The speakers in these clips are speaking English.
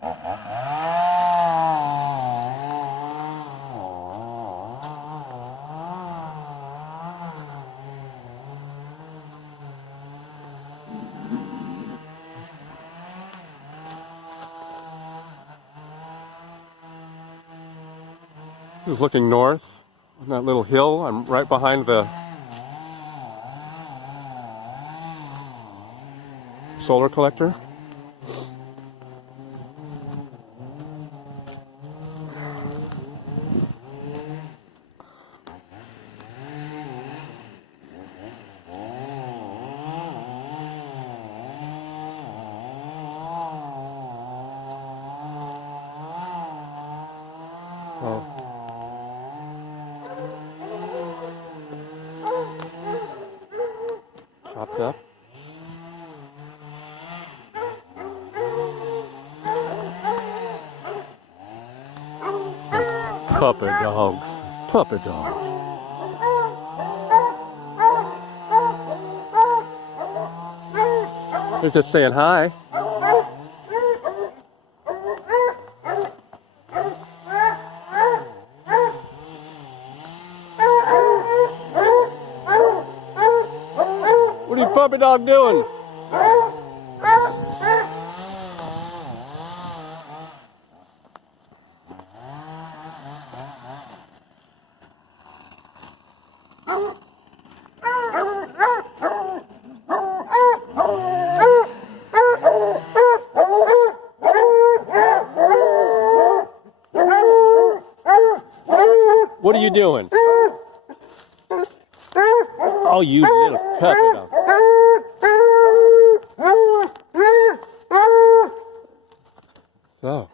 This is looking north on that little hill. I'm right behind the solar collector. So chopped up. Puppy dogs. Puppy dogs. They're just saying hi. What are you puppy dog doing? What are you doing? Oh, you little puppy dog. So.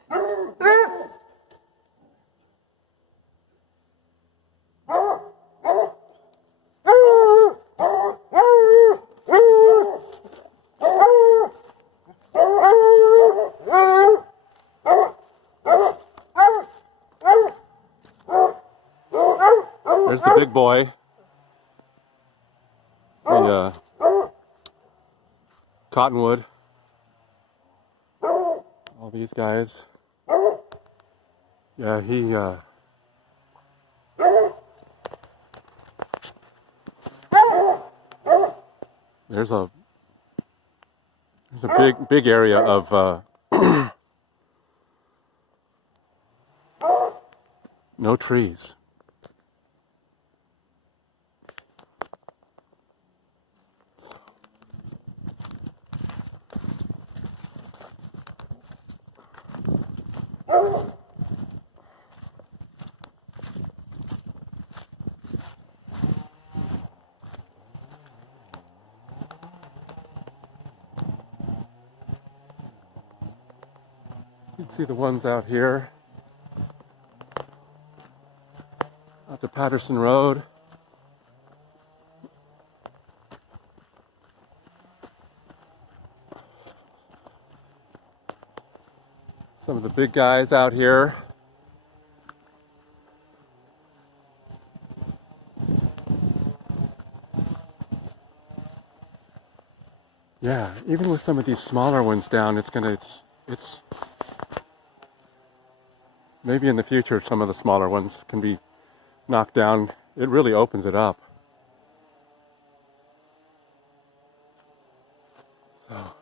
There's the big boy. The cottonwood. All these guys. Yeah, there's a big area of no trees. You can see the ones out here, out to Patterson Road. Some of the big guys out here. Yeah, even with some of these smaller ones down, it's maybe in the future some of the smaller ones can be knocked down. It really opens it up. So